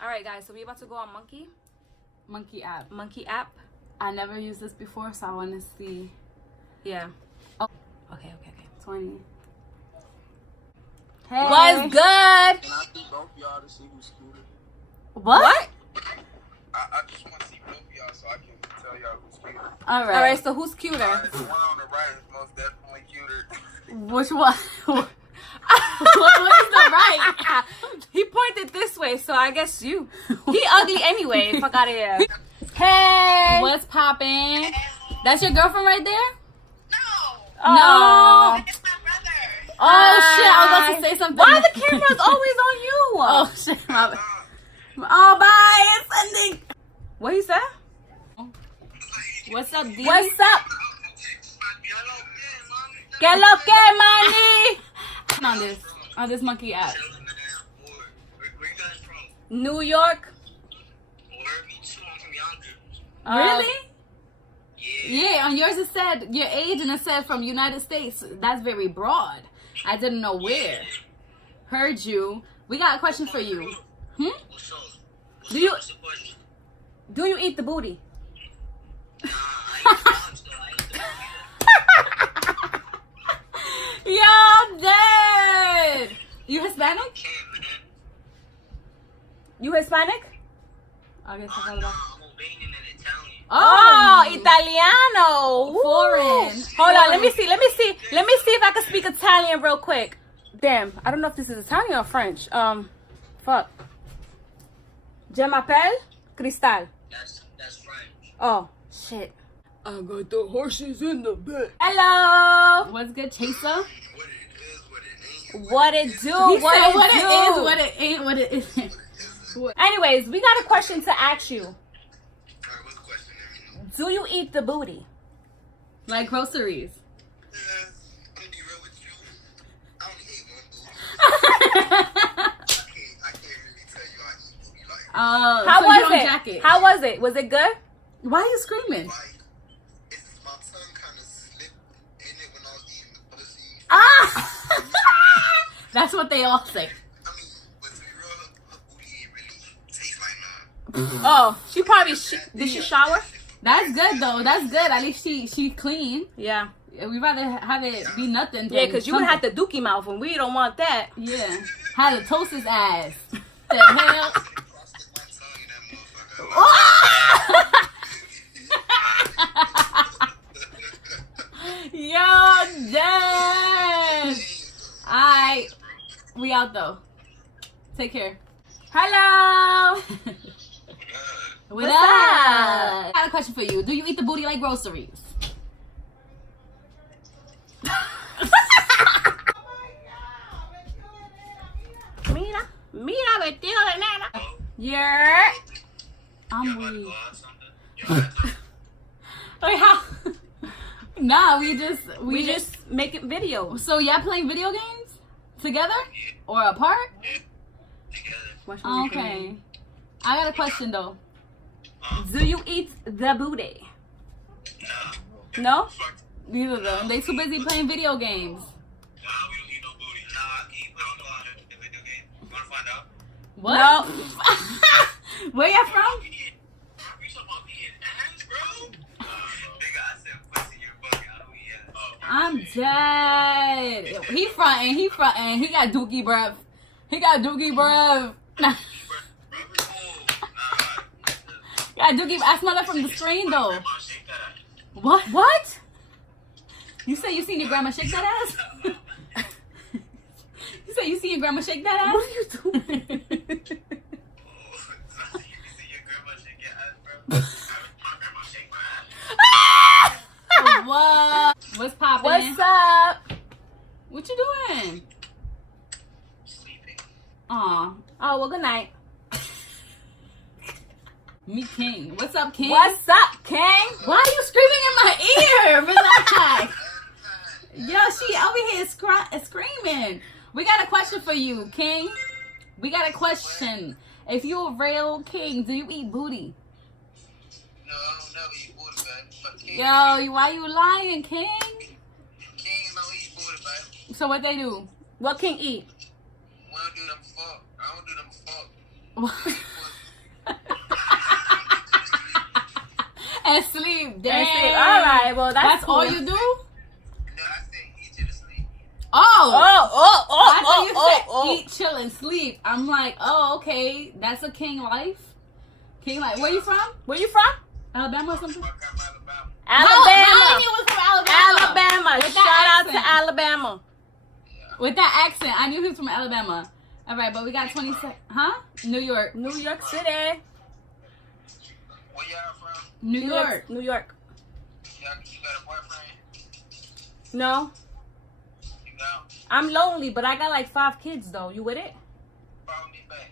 All right, guys. So we about to go on Monkey app. Monkey app. I never used this before, so I want to see. Yeah. Oh, Okay. 20. Hey. What's good? Can I see both y'all to see who's cuter? What? I just want to see both y'all so I can tell y'all who's cuter. All right. All right. So who's cuter? The one on the right is most definitely cuter. Which one? what is the right? He pointed this way, so I guess you. He ugly anyway. Fuck out of here. Hey. What's poppin'? That's your girlfriend right there? Oh. No. It's my brother. Oh shit! I was about to say something. Why the camera's always on you? Oh shit! My bad. Oh, bye. It's ending. What he said? What's up, D? What's up? Que lo que, money? On this monkey app. Where you guys from? New York. Where me too? I'm from Yonkers. Really? Yeah. Yeah. On yours it said your age, and it said from United States. That's very broad. I didn't know where. Heard you. We got a question for you. What's up? Do you What's the question? do you eat the booty? Nah, I ain't found still. I ain't done Yo, dead. You Hispanic? man. You Hispanic? I guess Nah, I'm Albanian and Italian. Oh, Italiano. Woo. Foreign. Hold on, let me see if I can speak Italian real quick. Damn, I don't know if this is Italian or French. Fuck. Je m'appelle Cristal. That's French. Oh, shit. I got the horses in the back. Hello. What's good, Chaser? What it is, what it ain't. What it do? He What said it what do? it is, what it ain't, what it isn't. Anyways, we got a question to ask you. Alright, what's the question? Do you eat the booty? Like groceries. I'm gonna be real with you. I only ate one booty. I can't really tell you I eat booty like. Oh, How so you was don't it? jack it. How was it? Was it good? Why are you screaming? Like, it's my tongue kind of slipped in it when I was eating the pussy. Ah! That's what they all say. I mean, but to be real, her booty ain't really taste like none. Oh, she probably did she shower? That's good though. That's good. At least she clean. Yeah. We rather have it be nothing. Yeah, because you would have the dookie mouth, and we don't want that. Yeah, had to toast his ass. The hell. Frosted my tongue in that motherfucker. Yo, dead. Alright, we out though. Take care. Hello. What What's up? up? I got a question for you. Do you eat the booty like groceries? Mira, vestido de nena. Yeah. I'm weak. Wait, how? Nah, we just. Making videos. So y'all playing video games together or apart? Okay. I got a question though. Do you eat the booty? No? Neither of them. They too busy playing video games. Nah, we don't eat no booty. Nah, I can eat booty. The video game. You wanna find out? What? No. Where you from? You talking about eating ass, bro? Nigga, I said pussy, you're bugging. I don't eat ass. I'm dead. He frontin'. He got dookie breath. Got dookie. I smell that from the screen though. What? You say you seen your grandma shake that ass? You say you seen your grandma shake that ass? What are you doing? What? What's poppin'? What's up? What you doing? Sleeping. Aw. Oh, well, good night. Me King. What's up, King? What's up, King? Why are you screaming in my ear? Relax. Yo, she over here screaming. We got a question for you, King. We got a question. If you a real king, do you eat booty? No, I don't never eat booty, man. But kings, Yo, why you lying, King? kings don't eat booty, man. So what they do? What King eat? We don't do them fuck. I don't do them fuck. And sleep. Damn. And sleep. All right. Well, that's all cool. you do? No, I said eat you to sleep. Oh. I thought you said eat, oh. chill, and sleep. I'm like, oh, okay. That's a king life. King life. Where you from? Where you from? Alabama or something? Fuck out Alabama. Alabama. How you was from Alabama? Alabama. With Shout that out to accent. Alabama. With that accent. I knew he was from Alabama. All right, but we got 20 seconds. Huh? New York. New York City. Where y'all from? New York. New York. You got a boyfriend? No. You got? I'm lonely, but I got like 5 kids though. You with it? Follow me back.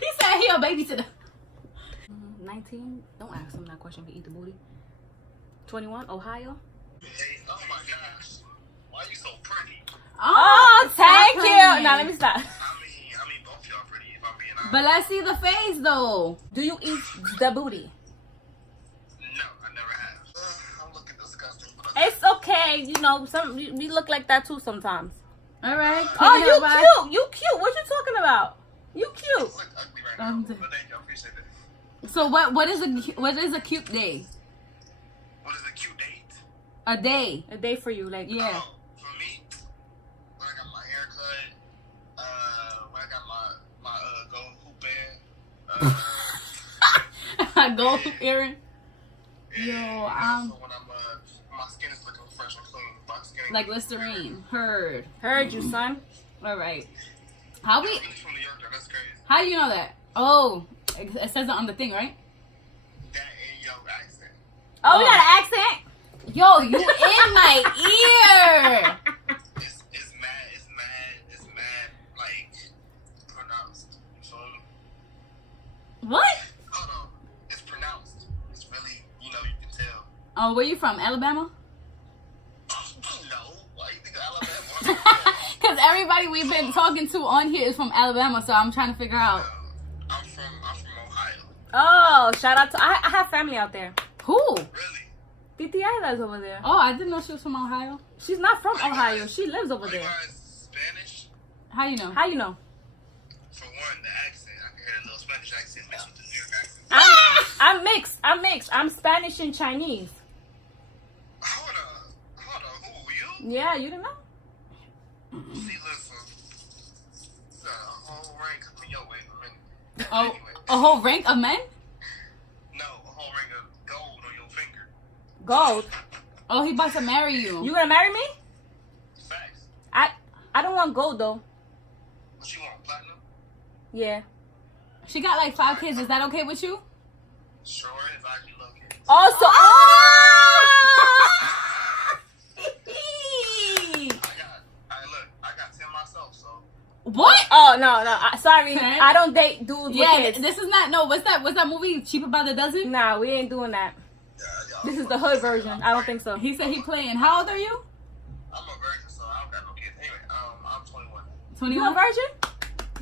He said he a babysitter. 19. Don't ask him that question for Eat the Booty. 21. Ohio. Hey, oh my gosh. Why you so pretty? Oh, thank you. playing. Now let me stop. I mean, both y'all pretty if I'm being honest. But let's see the face though. Do you eat the booty? No, I never have. I'm looking disgusting. It's okay. You know, we look like that too sometimes. All right. Oh, clean you up, right? cute. You cute. What you talking about? You cute. I look ugly right now. But thank you, I appreciate that. So what is a cute day? What is a cute date? A day. A day for you, like Yeah. Oh, for me, when I got my haircut, when I got my gold hoop band, Gold earring. Yo, also when my skin is looking fresh and clean. My skin ain't like Listerine. Heard. heard you, son. All right. How we? He's from New York, though. That's crazy. How do you know that? Oh, it says it on the thing, right? That in your accent. Oh, we got an accent. Yo, you in my ear. It's mad, like, pronounced. You feel me? What? Hold on. It's pronounced. It's really, you can tell. Oh, where you from? Alabama? No. Why you think of Alabama? Because everybody we've been talking to on here is from Alabama, so I'm trying to figure out. I'm from Ohio. Oh, shout out to I have family out there. Who? Really? Titi Ayla's over there. Oh, I didn't know she was from Ohio. She's not from Ohio. She lives over Are you there. guys Spanish? How you know? How you know? For one, the accent. I can hear a little Spanish accent mixed with the New York accent. I'm mixed. I'm Spanish and Chinese. Hold on. Who you? Yeah, you didn't know? See, listen. The whole rank coming your way in a minute. Oh, Anyway, a whole rank of men? no, a whole ring of gold on your finger. Gold. Oh, he about to marry you. You gonna marry me? Facts. I don't want gold though. What you want, platinum? Yeah. She got like 5 kids. Is that okay with you? Sure is. I can look it. Also, I got 10 myself, so. What? Oh no. Sorry, Okay. I don't date dudes Yeah, with kids. this is not. No, what's that movie? Cheaper by the dozen? Nah, we ain't doing that. Yeah, This is the hood version. I don't think so. He said he playing. How old are you? I'm a virgin, so I don't got no kids. Anyway, I'm 21. You a 21. virgin?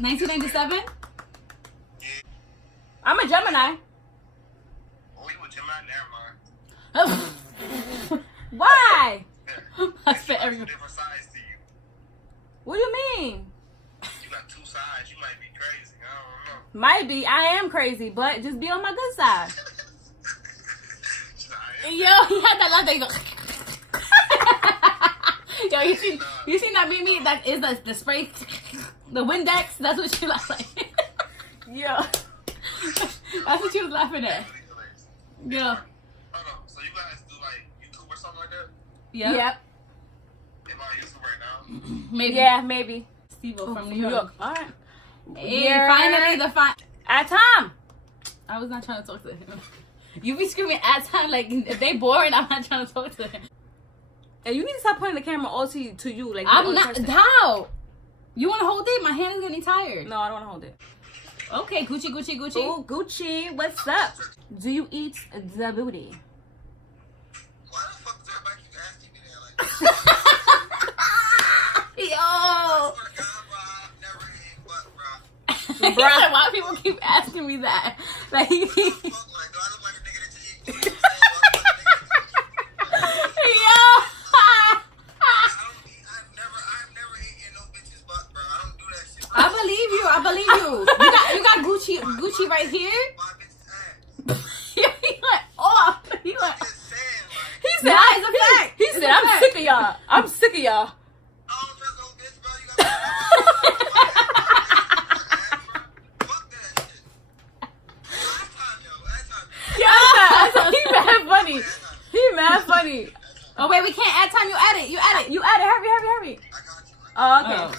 1997. I'm a Gemini. Oh, you a Gemini? Never mind. Why? I spent every. Different sides to you. What do you mean? You got 2 sides. You might be crazy. I don't know. Might be. I am crazy, but just be on my good side. Yo, he had that laugh that he go. Yo, you seen that meme that is the spray, the Windex? That's what she laughed like. Yeah. That's what she was laughing at. Yeah. Hold on. So you guys do like YouTube or something like that? Yeah. Yep. Am I on YouTube right now? Maybe. Yeah, maybe. Steve-O from New York. All right. Hey, Yeah. finally the At Tom. I was not trying to talk to him. You be screaming at time like if they boring. I'm not trying to talk to him. And you need to stop pointing the camera all to you. Like I'm the not. person. How? You want to hold it? My hand is getting tired. No, I don't want to hold it. Okay, Gucci. Ooh, Gucci, what's up? Do you eat the booty? Why the fuck does everybody keep asking me that? Like, Yo. I swear to God, bro, I've never ate butt, bro. Bruh. Why people keep asking me that? Like, Fuck, like, do I look like a nigga that you eat? I've never eaten no bitch's butt, bro. I don't do that shit. Bro. I believe you. You got Gucci right here. My bitch's ass. of y'all. I'm sick of y'all. I don't trust no bitch, bro. You got fuck that shit. Last time, yo. He mad funny. He mad funny. Oh wait, we can't add time. You add it. You add it. Hurry. I got you. Oh, okay.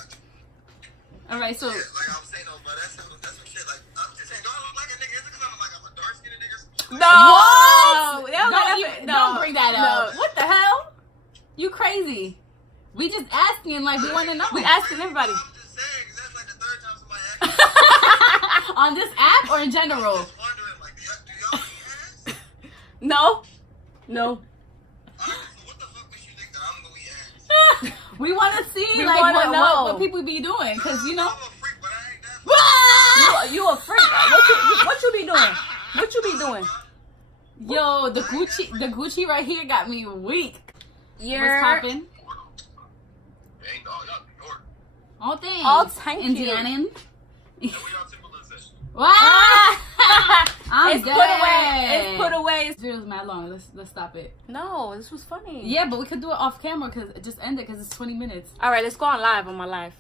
All right, so Yeah, like I was saying, though, bro, that's some shit. Like, I'm just saying, do I look like a nigga? Is it because I'm a dark skinned nigga? No. They don't got don't, no. don't bring that up. No. What the hell? You crazy? We just asking like we want to know. We asking everybody. I'm just saying, because that's like the third time somebody asked me. On this app or in general? I'm just wondering, like, do y'all eat ass? No. Alright, so what the fuck makes you think that I'm gonna eat ass? We want to see We like wanna know. what people be doing because you know. I'm a freak, but I ain't that You a freak. What you be doing? What you be doing? Yo, the Gucci right here got me weak. You're What's poppin'? Ain't dog, y'all New York. All things. All thank you. Indianan. And where y'all Timberlands at? Wow. I'm It's dead. put away. It's put away. This video's mad long. Let's stop it. No, this was funny. Yeah, but we could do it off camera because it just ended because it's 20 minutes. All right, let's go on live on my live.